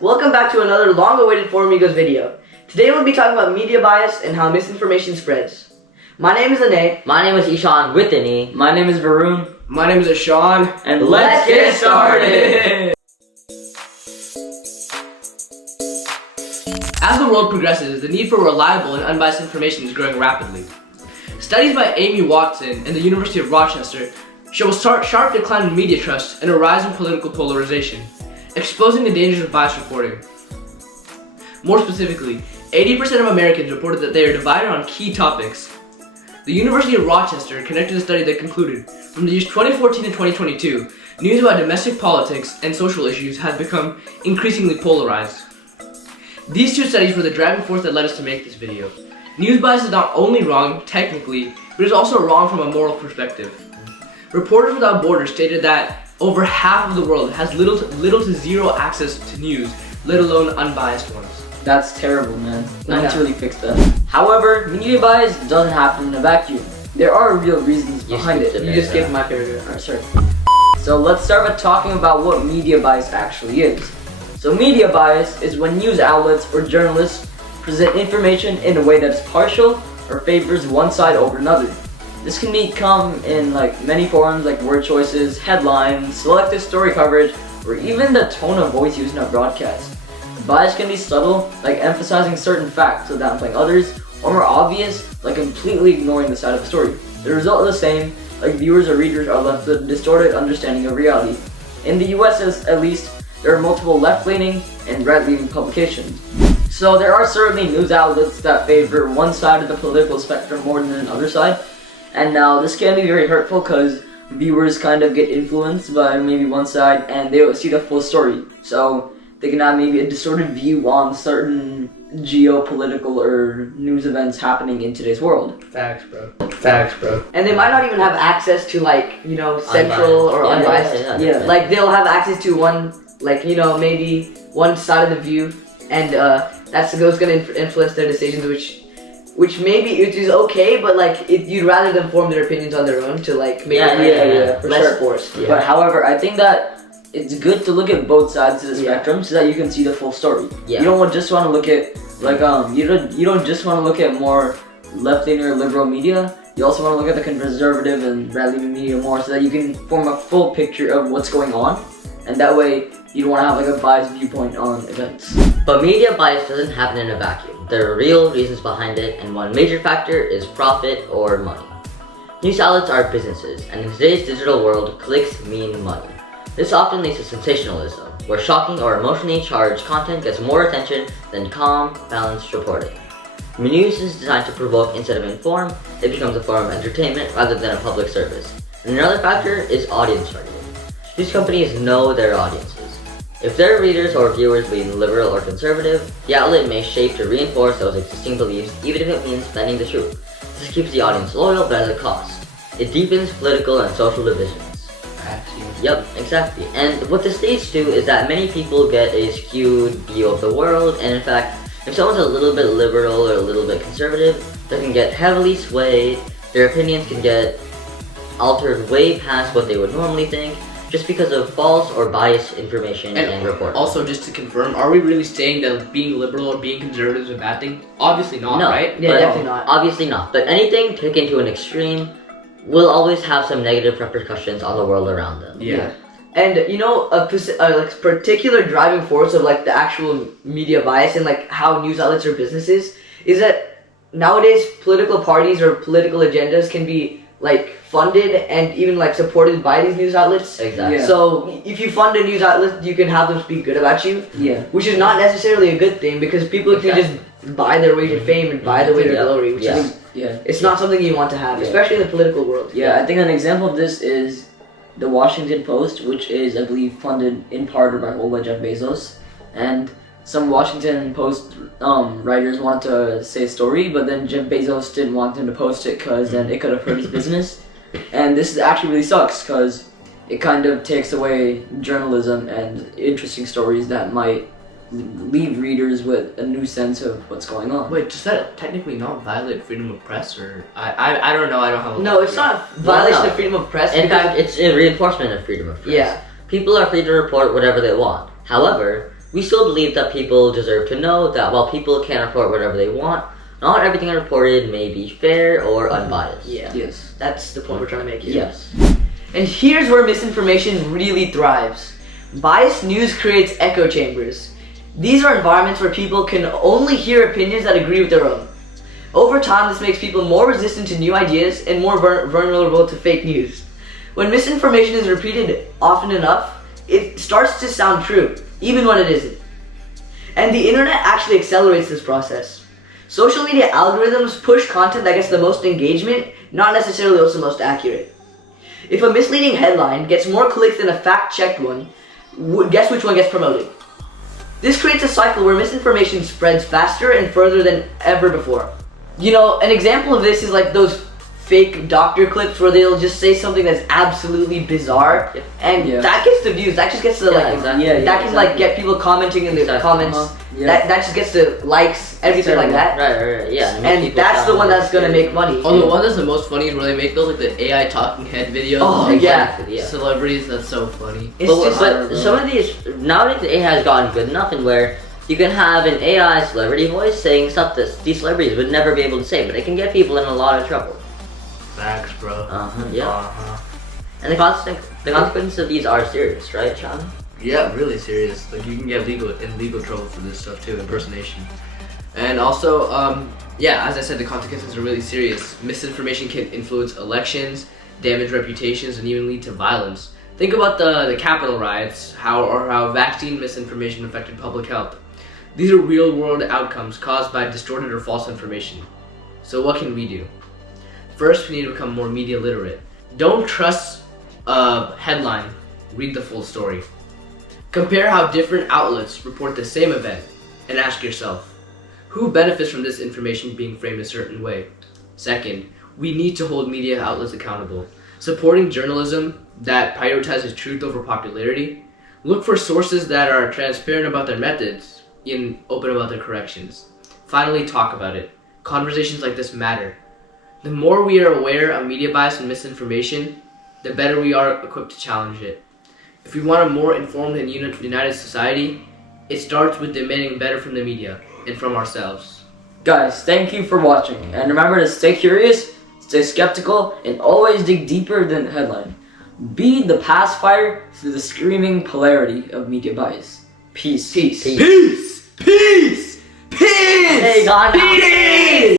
welcome back to another long-awaited Amigos video. Today we'll be talking about media bias and how misinformation spreads. My name is Ane. My name is Ishan with an E. My name is Varun. My name is Ashan. And let's get started! As the world progresses, the need for reliable and unbiased information is growing rapidly. Studies by Amy Watson and the University of Rochester show a sharp decline in media trust and a rise in political polarization, exposing the dangers of biased reporting. More specifically, 80% of Americans reported that they are divided on key topics. The University of Rochester conducted a study that concluded, from the years 2014 to 2022, news about domestic politics and social issues has become increasingly polarized. These two studies were the driving force that led us to make this video. News bias is not only wrong technically, but is also wrong from a moral perspective. Reporters Without Borders stated that over half of the world has little to zero access to news, let alone unbiased ones. That's terrible, man. I need to really fix that. However, media bias doesn't happen in a vacuum. There are real reasons behind it. You just skipped my paragraph. Alright, sorry. So let's start by talking about what media bias actually is. So media bias is when news outlets or journalists present information in a way that is partial or favors one side over another. This can come in many forms like word choices, headlines, selective story coverage, or even the tone of voice used in a broadcast. Bias can be subtle, like emphasizing certain facts so downplaying others, or more obvious, like completely ignoring the side of the story. The result is the same, like viewers or readers are left with a distorted understanding of reality. In the US at least, there are multiple left-leaning and right-leaning publications. So there are certainly news outlets that favor one side of the political spectrum more than another side. And now this can be very hurtful because viewers kind of get influenced by maybe one side and they don't see the full story. So they can have maybe a distorted view on certain geopolitical or news events happening in today's world. Facts, bro. And they might not even have access to central or unbiased. Yeah. Like they'll have access to one, maybe one side of the view, and that's going to influence their decisions, which maybe it is okay, but you'd rather them form their opinions on their own to make it for less sure. forced. Yeah. But however, I think that it's good to look at both sides of the spectrum so that you can see the full story. Yeah. You don't just want to look at you don't just want to look at more left-leaning or liberal media. You also want to look at the conservative and right-leaning media more so that you can form a full picture of what's going on, and that way you don't want to have a biased viewpoint on events. But media bias doesn't happen in a vacuum. There are real reasons behind it, and one major factor is profit or money. News outlets are businesses, and in today's digital world, clicks mean money. This often leads to sensationalism, where shocking or emotionally charged content gets more attention than calm, balanced reporting. When news is designed to provoke instead of inform, it becomes a form of entertainment rather than a public service. And another factor is audience targeting. These companies know their audiences. If their readers or viewers lean liberal or conservative, the outlet may shape to reinforce those existing beliefs even if it means bending the truth. This keeps the audience loyal but at a cost. It deepens political and social divisions. Yep, exactly. And what this leads to is that many people get a skewed view of the world, and in fact, if someone's a little bit liberal or a little bit conservative, they can get heavily swayed, their opinions can get altered way past what they would normally think, just because of false or biased information and reporting. Also, just to confirm, are we really saying that being liberal or being conservative is a bad thing? Obviously not, No, right? Yeah, definitely not. Obviously not. But anything taken to an extreme will always have some negative repercussions on the world around them. Yeah. And a particular driving force of the actual media bias and how news outlets are businesses is that nowadays political parties or political agendas can be funded and even supported by these news outlets. Exactly. Yeah. So if you fund a news outlet, you can have them speak good about you. Yeah. Which is not necessarily a good thing because people can just buy their way to fame and buy their way to glory, which is it's not something you want to have, especially in the political world. Yeah, I think an example of this is the Washington Post, which is, I believe, funded in part or by whole by Jeff Bezos. And some Washington Post writers wanted to say a story, but then Jeff Bezos didn't want them to post it because then it could have hurt his business. And this actually really sucks because it kind of takes away journalism and interesting stories that might leave readers with a new sense of what's going on. Wait, does that technically not violate freedom of press, or I don't know. I don't have a. No, it's not violation of freedom of press. In fact, it's a reinforcement of freedom of press. Yeah. People are free to report whatever they want. However, We still believe that people deserve to know that while people can report whatever they want, not everything reported may be fair or unbiased. Yeah. Yes. That's the point we're trying to make here. Yes. And here's where misinformation really thrives. Biased news creates echo chambers. These are environments where people can only hear opinions that agree with their own. Over time, this makes people more resistant to new ideas and more vulnerable to fake news. When misinformation is repeated often enough, it starts to sound true, even when it isn't. And the internet actually accelerates this process. Social media algorithms push content that gets the most engagement, not necessarily also most accurate. If a misleading headline gets more clicks than a fact-checked one, guess which one gets promoted? This creates a cycle where misinformation spreads faster and further than ever before. You know, an example of this is like those fake doctor clips where they'll just say something that's absolutely bizarre, and that gets the views. That just gets the that can like get people commenting in the comments. That just gets the likes, everything like that. Right, yeah. And that's the one that's gonna make money. Oh, the one that's the most funny is where they make those like the AI talking head videos. Oh, of, yeah. like, celebrities. That's so funny. But some of these nowadays the AI has gotten good enough in where you can have an AI celebrity voice saying stuff that these celebrities would never be able to say, but it can get people in a lot of trouble. Facts, bro. And the consequences of these are serious, right, Sean? Yeah, really serious. Like you can get in legal trouble for this stuff too, impersonation. And also, as I said, the consequences are really serious. Misinformation can influence elections, damage reputations, and even lead to violence. Think about the Capitol riots, how vaccine misinformation affected public health. These are real-world outcomes caused by distorted or false information. So what can we do? First, we need to become more media literate. Don't trust a headline, read the full story. Compare how different outlets report the same event and ask yourself, who benefits from this information being framed a certain way? Second, we need to hold media outlets accountable. Supporting journalism that prioritizes truth over popularity. Look for sources that are transparent about their methods and open about their corrections. Finally, talk about it. Conversations like this matter. The more we are aware of media bias and misinformation, the better we are equipped to challenge it. If we want a more informed and united society, it starts with demanding better from the media and from ourselves. Guys, thank you for watching, and remember to stay curious, stay skeptical, and always dig deeper than the headline. Be the pacifier through the screaming polarity of media bias. Peace. Peace. Peace! Peace! Peace! Hey, God, Peace!